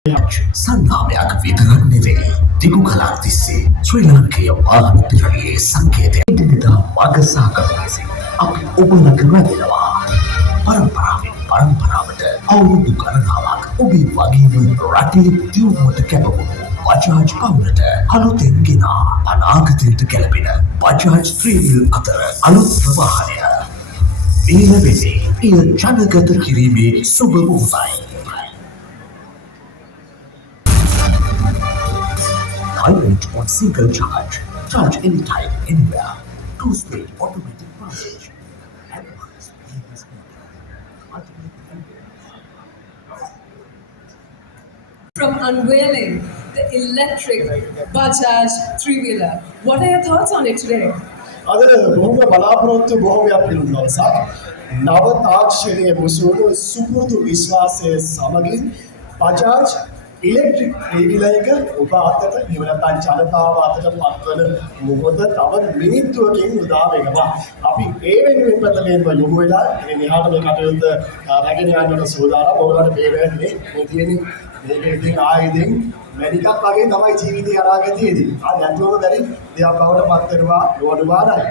සංනාමයක් විතරක් නෙවෙයි දිගු කලක් තිස්සේ ශ්‍රී ලංකීය වාහන පිරළියේ සංකේතය ඉදිරියට මගසාකරන අපි ඔබලට රැඳෙනවා පරම්පරාවෙන් පරම්පරාවට අවුරුදු ගණනාවක් ඔබේ වගේම රටේ දියුණුවට කැපවුණු බජාජ් පවුලට අලුතෙන් ගෙන අනාගතයට ගැලපෙන බජාජ් ත්‍රිවිල් අතර අලුත් ප්‍රවාහනය මේ ලැබෙන්නේ එය ජනගත කිරීමේ සුබ මුහුණයි. Silent on single charge. Charge anytime, anywhere. Two-stage automatic charge. Advanced EV From unveiling the electric Bajaj three-wheeler. What are your thoughts on it today? අද බොහොම බලාපොරොත්තු බොහොමයක් පිරුණු දවසක් නව තාක්ෂණයේ මුසුණු සුපුරුදු විශ්වාසයේ සමගින් බජාජ් ඉලෙක්ට්‍රික් ත්‍රිවිලයක ඔබ අතට එහෙම නැත්නම් ජනතාව අතට පත්වන මොහොත තව මිනිත්තුවකින් උදා වෙනවා. අපි ඒ වෙනුවෙන් පැතලෙන්ම යොමු වෙලා මේ නිහාට මේ කටයුත්ත රැගෙන යන්නට සූදානම්. ඔයගොල්ලන්ට මේ වෙන්නේ මේ තියෙන මේක ඉතින් ආයෙදින් මැඩිකක් වගේ තමයි ජීවිතය අනාගතයේදී. නැතුවම බැරි දෙයක් බවට පත් වෙනවා යෝනිවාරයි.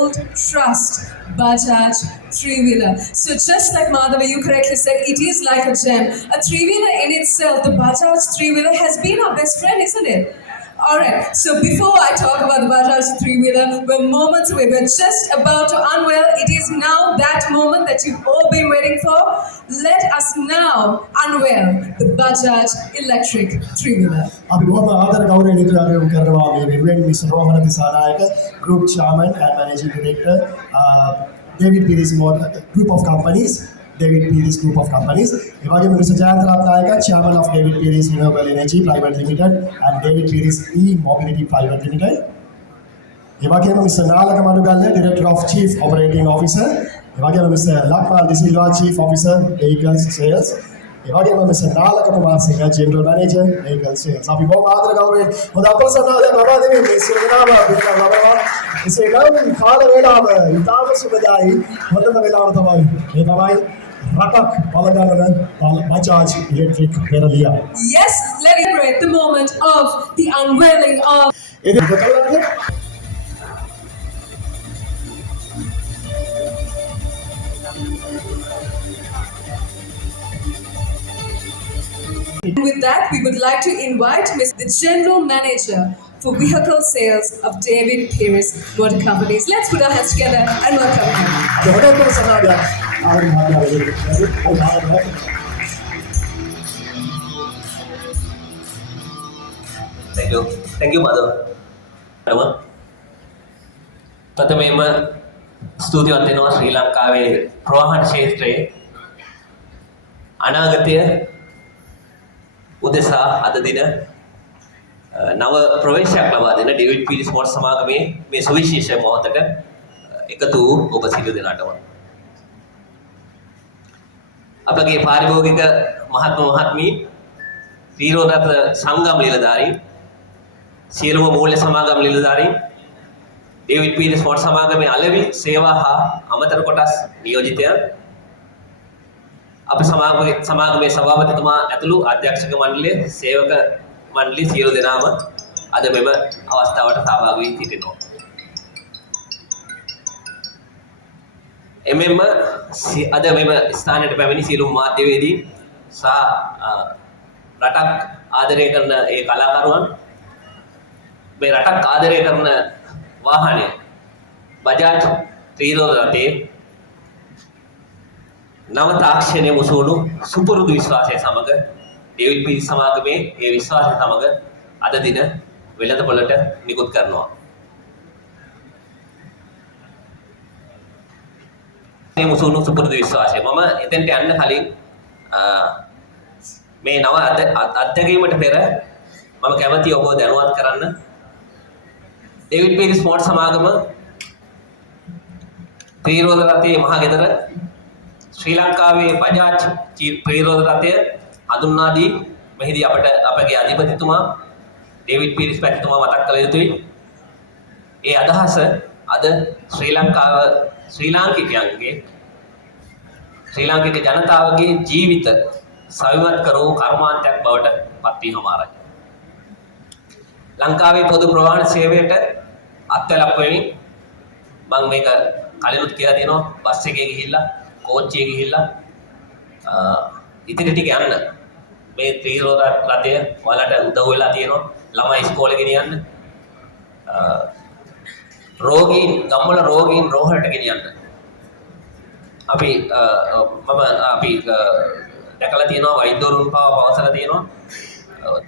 Old trust Bajaj three-wheeler. So just like Madhava, you correctly said, it is like a gem. A three-wheeler in itself, the Bajaj three-wheeler has been our best friend, isn't it? Alright, so before I talk about the Bajaj three-wheeler, we're moments away. We're just about to unveil. It is now that moment that you've all been waiting for. Let us now unveil the Bajaj electric three-wheeler. අපි බොහොම ආදර ගෞරවයෙන් ඉදිරියට කරනවා මේ වෙනුවෙන් miss Rohana Dissanayake group chairman and managing director David Pieris group of companies. David Pieris Group of Companies. ඒ වගේම miss Jayantha Ratnayake chairman of David Pieris Renewable Energy Private Limited and David Pieris E-Mobility Private Limited. ඒ වගේම miss Nalaka Madugalla Director of Chief Operating Officer. ඒ වගේම miss Lakmal De Silva Chief Officer Vehicles Sales. ඒ වගේම miss Nalaka Kumarasinghe General Manager Vehicle Sales. අපි බොහොම ආදර ගෞරවයෙන් හොඳ අපසනාවයක් ලබා දෙමින් මේ සිරගෙනාව පිළිගන්න ලබනවා. එසේ නම් කාල වේලාව ඉතාම සුබදායි හොඳම වේලාව තමයි මේ තමයි රටක් බලගන්න Bajaj electric පෙරලිය. Yes, let's celebrate the moment of the unveiling of With that, we would like to invite the General Manager for Vehicle Sales of David Pieris Motor Companies. Let's put our hands together and welcome him. Thank you, Madhav. ප්‍රථමයෙන්ම ස්තුතිවන්ත වෙනවා ශ්‍රී ලංකාවේ ප්‍රවාහන ක්ෂේත්‍රයේ අනාගතය උදෙසා අද දින නව ප්‍රවේශයක් ලබා දෙන ඩේවිඩ් පීරිස් මෝටර් සමාගමේ මේ සුවිශේෂ මොහොතට එකතු වූ ඔබ සියලු දෙනාටම අපගේ පාරිභෝගික මහත්මී තීරෝදත සංගම් නිලධාරීන් සියලුම මූල්‍ය සමාගම් නිලධාරීන් ඩේවිඩ් පීරිස් මෝටර් සමාගමේ අලෙවි සේවා හා අමතර කොටස් නියෝජිතයන් අප සමාගමේ සභාපතිතුමා ඇතුළු අධ්‍යක්ෂක මණ්ඩලය සේවක මණ්ඩලය සියලු දෙනාම අද මෙම අවස්ථාවට සහභාගී වී සිටිනවා. එමෙන්ම අද මෙම ස්ථානයට පැමිණි සියලුම මාධ්‍යවේදීන් සහ රටක් ආදරය කරන ඒ කලාකරුවන් මේ රටක් ආදරය කරන වාහනය බජාජ් ත්‍රිරෝද රථයේ නව තාක්ෂණයේ මුසුණු සුපුරුදු විශ්වාසය සමග ඩේවිඩ් පීරිස් සමාගමේ ඒ විශ්වාසය සමග අද දින වෙළඳපොළට නිකුත් කරනවා. මේ මුසුණු සුපුරුදු විශ්වාසය මම එතෙන්ට යන්න කලින් මේ නව අත්දැකීමට පෙර මම කැමැති ඔබව දැනුවත් කරන්න ඩේවිඩ් පීරිස් මෝටර් සමාගම ත්‍රිරෝද රථයේ මහා ගෙදර ශ්‍රී ලංකාවේ බජාජ් ත්‍රිරෝද රථය හඳුන්වා දී මෙහිදී අපගේ අධිපතිතුමා ඩේවිඩ් පීරිස් පැතිතුමා මතක් කළ යුතුයි. ඒ අදහස අද ශ්‍රී ලාංකිකයන්ගේ ශ්‍රී ලාංකික ජනතාවගේ ජීවිත සවිමත් කරෝ කර්මාන්තයක් බවට පත් වී හමාරයි. ලංකාවේ පොදු ප්‍රවාහන සේවයට අත්වැලක් වෙමින් මම මේක කලිනුත් කියලා තියෙනවා බස් එකේ ගිහිල්ලා කෝච්චියේ ගිහිල්ලා ඉතින් ටික යන්න මේ ත්‍රිරෝද රථය වලට උදව් වෙලා තියෙනවා ළමයි ඉස්කෝලේ ගෙනියන්න රෝගීන් ගම්වල රෝගීන් රෝහලට ගෙනියන්න අපි දැකලා තියෙනවා වෛද්‍යවරුන් පවසලා තියෙනවා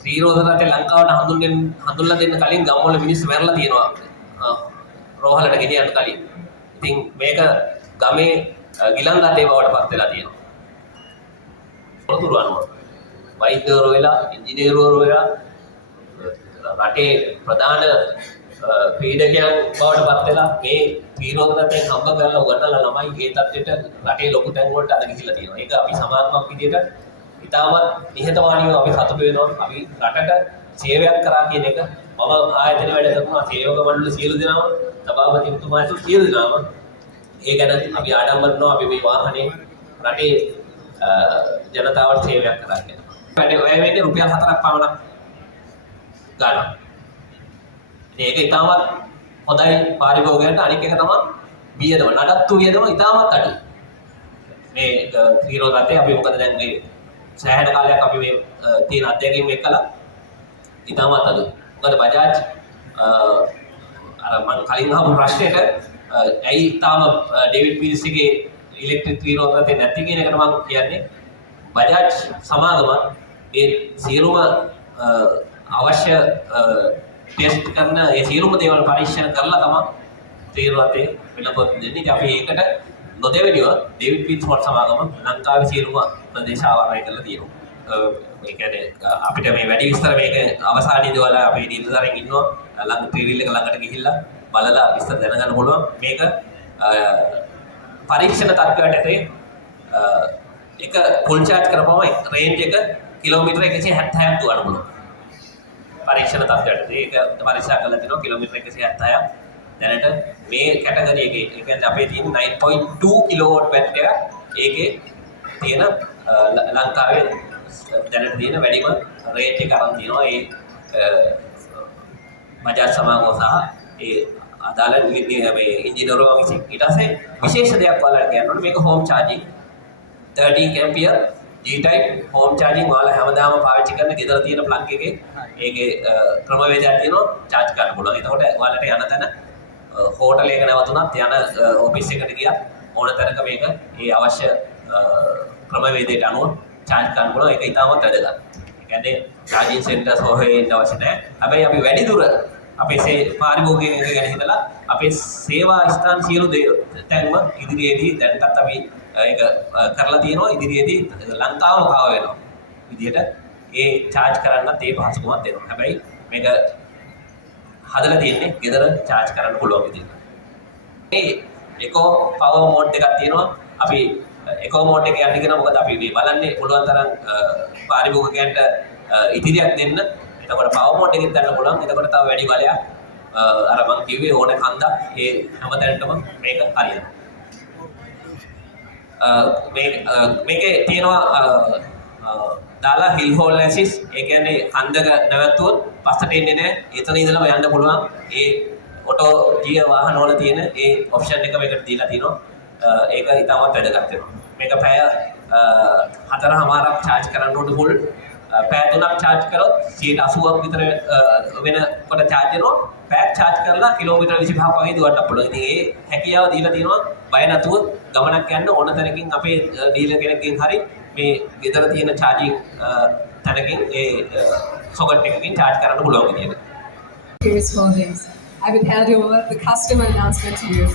ත්‍රිරෝද රථය ලංකාවට හඳුන්ලා දෙන්න කලින් ගම්වල මිනිස්සු මැරලා තියෙනවා රෝහලට ගෙනියන්න කලින්. ඉතින් මේක ගමේ ගිලන් රටේ බවට පත් වෙලා තියෙනවා. පොතුරු අනුව වෛද්‍යවරු වෙලා ඉංජිනේරුවරු වෙලා රටේ ප්‍රධාන ක්‍රීඩකයන් බවට පත් වෙලා මේ ත්‍රිරෝද රථයෙන් හම්බ කරලා උගන්වලා ළමයි මේ තත්ත්වයට රටේ ලොකු තැන් වලට අද ගිහිල්ලා තියෙනවා. ඒක අපි සමාජමක් විදිහට ඉතාමත් නිහතමානීව අපි සතුටු වෙනවා. අපි රටට සේවයක් කරා කියන එක මම ආයතන වැඩ කරනවා සේවක මණ්ඩල සියලු දෙනාම සභාපතිතුමා සියලු දෙනාම ඒ ගැන අපි ආඩම්බර වෙනවා. අපි මේ වාහනේ රටේ ජනතාවට සේවයක් කරා කියලා. වැඩ වැය වෙන්නේ රුපියල් 4ක් පමණක් ගන්නවා. ඒක ඉතාමත් හොඳයි පාරිභෝගිකයන්ට. අනික එක තමයි වියදම නඩත්තු වියදම ඉතාමත් අඩුයි. මේ ත්‍රිරෝද රථය අපි මොකද දැන් මේ සෑහෙන කාලයක් අපි මේ තියෙන අධ්‍යයනයෙන් එක්කලා ඉතාමත් අඩුයි. මොකද බජාජ් අර මම කලින් අහපු ප්‍රශ්නෙට ඇයි තාම ඩේවිඩ් පීරිස්ගේ ඉලෙක්ට්‍රික් ත්‍රිරෝද රථය නැති කියන එකට මම කියන්නේ බජාජ් සමාගම ඒ සියලුම අවශ්‍ය ටෙස්ට් කරන ඒ සියලුම දේවල් පරීක්ෂණ කරලා තමයි ත්‍රිරෝද රථය වෙනකොට දෙන්නේ. අපි ඒකට නොදෙවෙනිව ඩේවිඩ් පීරිස් හොට් සමාගම ලංකාවේ සියලුම ප්‍රදේශ ආවරණය කරලා තියෙනවා. ඒ කියන්නේ අපිට මේ වැඩි විස්තර මේක අවසානයේදී වල අපේ නිලධාරීන් ඉන්නවා ළඟ ත්‍රිවිල් එක ළඟට ගිහිල්ලා බලලා විස්තර දැනගන්න පුළුවන්. මේක පරීක්ෂණ තත්ත්වයට එක ෆුල් චාර්ජ් කරපුවම රේන්ජ් එක කිලෝමීටර 176ක් දුවන්න පුළුවන්. පරීක්ෂණ තත්ත්වයට ඒක පරීක්ෂා කරලා තිනවා කිලෝමීටර 176ක්. දැනට මේ කැටගරි එකේ ඒ කියන්නේ අපේ තියෙන 9.2 කිලෝවොට් බැටරිය ඒකේ තියෙන ලංකාවේ දැනට තියෙන වැඩිම රේට් එක අරන් තියෙනවා ඒ බජාජ් සමාගම සහ ඒ අදාළ මේ ඉංජිනේරුවෝ විසින්. ඊට පස්සේ විශේෂ දෙයක් ඔයාලට කියන්න ඕනේ මේක home charging 13 ampere G type home charging ඔයාලා හැමදාම පාවිච්චි කරන ගෙදර තියෙන ප්ලග් එකේ ඒකේ ක්‍රමවේදයක් තියෙනවා චාර්ජ් කරන්න පුළුවන්. එතකොට ඔයාලට යන තැන හෝටලයක නැවතුණත් යන ඔෆිස් එකට ගියත් ඕන තැනක මේක ඒ අවශ්‍ය ක්‍රමවේදයට අනුව චාර්ජ් කරන්න පුළුවන්. ඒක ඉතාමත් වැදගත්. ඒ කියන්නේ චාර්ජින් සෙන්ටර්ස් හොයන්න අවශ්‍ය නැහැ. හැබැයි අපි වැඩි දුර අපේ පාරිභෝගිකයන් ගැන හිතලා අපේ සේවා ස්ථාන සියලු තැන්ම ඉදිරියේදී දැන්ටත් අපි ඒක කරලා තියෙනවා. ඉදිරියේදී ලංකාවම කාව වෙනවා විදියට ඒ චාර්ජ් කරන්නත් ඒ පහසුකමක් දෙනවා. හැබැයි මේක හදලා තියෙන්නේ ගෙදර චාර්ජ් කරන්න පුළුවන් විදියට. මේ එකෝ පවර් මෝඩ් එකක් තියෙනවා. අපි එකෝ මෝඩ් එක යන්න කියන මොකද අපි මේ බලන්නේ පුළුවන් තරම් පාරිභෝගිකයන්ට ඉදිරියක් දෙන්න. එතකොට පවර් මෝඩ් එකෙන් ගන්න පුළුවන්. එතකොට තව වැඩි බලයක් අර මම කිව්වේ ඕන කන්දක් ඒ හැමතැනටම මේක හරියනවා. මේකේ තියෙනවා දාලා හිල් හෝල් ඇසිස්. ඒ කියන්නේ කන්දක නැවතුවොත් පස්සට එන්නේ නැහැ. එතන ඉඳලම යන්න පුළුවන්. ඒ ඔටෝ ගිය වාහන වල තියෙන ඒ ඔප්ෂන් එක මේකට දීලා තිනවා. ඒක ඉතාමත් වැදගත් වෙනවා. මේක පැය 4:00ක් චාර්ජ් කරන්න ඕනේ ෆුල්. පැය 3ක් චාර්ජ් කරොත් 80ක් විතර වෙනකොට චාර්ජ් වෙනවා. පැයක් චාර්ජ් කරලා කිලෝමීටර් 25ක් වගේ දුවන්න පුළුවන්. ඉතින් ඒ හැකියාව දීලා තියෙනවා. බය නැතුව ගමනක් යන්න ඕන තැනකින් අපේ ඩීලර් කෙනෙක්ගෙන් හරි මේ ගෙදර තියෙන චාර්ජින් තැනකින් ඒ සොකට් එකකින් චාර්ජ් කරන්න පුළුවන් විදියට. Pires Holdings. I will hand over the customer announcement to you.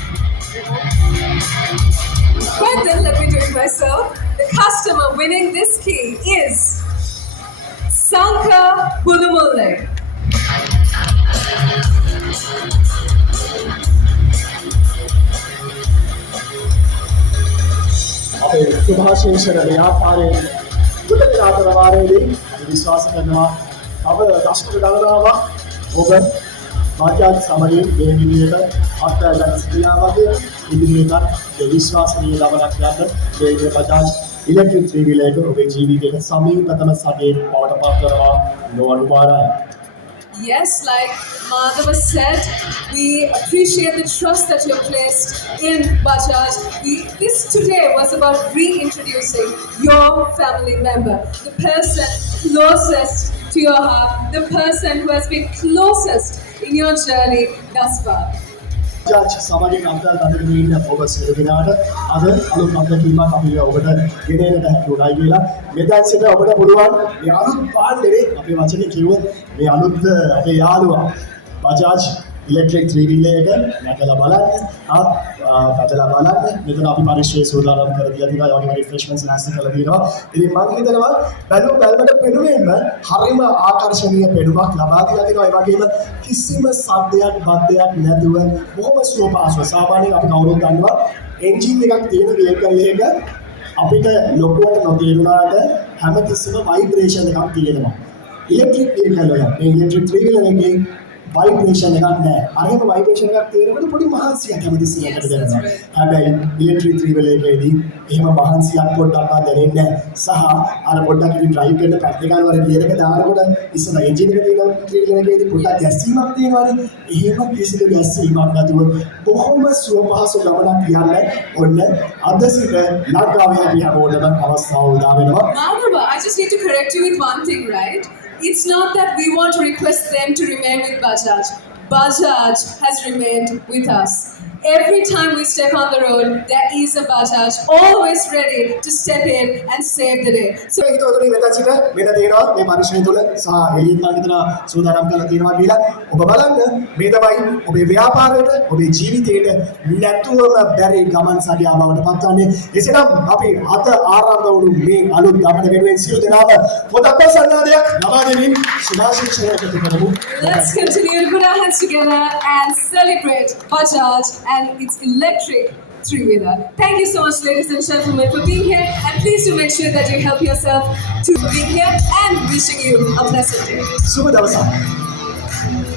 Well then, let me do it myself. The customer winning this key is Sanka Bulumulle. අපේ සුභාශේෂණ ව්‍යාපාරයේ මුදල් ආතරවාරයේදී විශ්වාස කරනවා තව දශක ගණනාවක් ඔබ බජාජ් සමගින් මේ විදිහට අත්දැකීම් සිටියා වගේ ඉදිරියට ඒ විශ්වාසනීය ගමනක් යන්න මේ බජාජ් ඉලෙක්ට්‍රික් ත්‍රී වීලර් එක ඔබේ ජීවිතයට සමීපතම සගේ බවට පත් කරනවා නොඅනුමානයි. Yes, like Madhava said, we appreciate the trust that you have placed in Bajaj. This today was about reintroducing your family member, the person closest to your heart, the person who has been closest in your journey thus far. ජාජ් සමාජික අන්තර්ගතව ඉන්න ඔබ සියලු දෙනාට අද අලුත් අත්දැකීමක් අපි ඔබට ගෙනෙන්නට හැකි වුණා කියලා මෙතන සිට ඔබට පුළුවන් මේ අලුත් පාණ්ඩේ අපේ වචනේ කිව්වොත් මේ අලුත් අපේ යාළුවා බජාජ් ඉලෙක්ට්‍රික් ත්‍රී වීලර් එක නැගලා බලන්න පැදලා බලන්න මෙතන අපි පරිශ්‍රයේ සූදානම් කර දීලා තියෙනවා ඒ වගේම රිෆ්‍රෙශ්මන්ට්ස් නැස්ති කරලා තියෙනවා ඉතින් මම හිතනවා බැලුමට පෙනුමෙන්න හරිම ආකර්ෂණීය පෙනුමක් ලබා දීලා තියෙනවා ඒ වගේම කිසිම සද්දයක් බද්දයක් නැතුව බොහොම සුවපහසුව සාමාන්‍යයෙන් අපි කවුරුත් දන්නවා එන්ජින් එකක් තියෙන වෙහිකල් එක අපිට ලොකුවට නොතේරුණාට හැමතිස්සෙම ভাইබ්‍රේෂන් එකක් තියෙනවා ඉලෙක්ට්‍රික් වෙහිකල් වල මේ ඉලෙක්ට්‍රික් ත්‍රී වීලර් එකේ ভাইබ්‍රේෂන් එකක් නැහැ. අරහෙම ভাইබ්‍රේෂන් එකක් තියෙනකොට පොඩි මහන්සියක් හැමතිස්සෙකට දැනෙනවා. හැබැයි ඉලෙක්ට්‍රික් ත්‍රී වීලර් එකේදී එහෙම මහන්සියක් පොඩ්ඩක් දැනෙන්නේ නැහැ. සහ අර පොඩ්ඩක් ඉතින් ඩ්‍රයිව් කරන පැත්තේ ගන්නවල ගියර් එක දානකොට ඉස්සර එන්ජින් එක තියෙන ත්‍රී වීලර් එකේදී පොඩ්ඩක් ගැස්සීමක් තියෙනවානේ. එහෙම කිසිදු ගැස්සීමක් නැතුව බොහොම සුවපහසු ගමනක් යන්න ඔන්න අද සිට ලංකාවේ අපි හැමෝටම අවස්ථාව උදා වෙනවා. Madhava, I just need to correct you with one thing, right? It's not that we want to request them to remain with Bajaj. Bajaj has remained with us. Every time we step on the road, there is a Bajaj always ready to step in and save the day. So ඒකතෝනේ මෙතන සිට මෙන්න තියෙනවා මේ පරිශ්‍රය තුළ සහ එළියෙන් මෙතන සූදානම් කරලා තියෙනවා කියලා ඔබ බලන්න මේ තමයි ඔබේ ව්‍යාපාරයට ඔබේ ජීවිතයට නැතුවම බැරි ගමන් සගයා බවට පත්වන්නේ එසේනම් අපි අද ආරම්භ වුණු මේ අලුත් ගමන වෙනුවෙන් සියලු දෙනාම පොතක් සන්නාදයක් ලබා දෙමින් සුභාශිංසනයක් කරමු. let's continue to put our hands together and celebrate Bajaj and its electric three-wheeler. Thank you so much, ladies and gentlemen, for being here. And please do make sure that you help yourself to being here and wishing you a blessed day. සුබ දවසක්.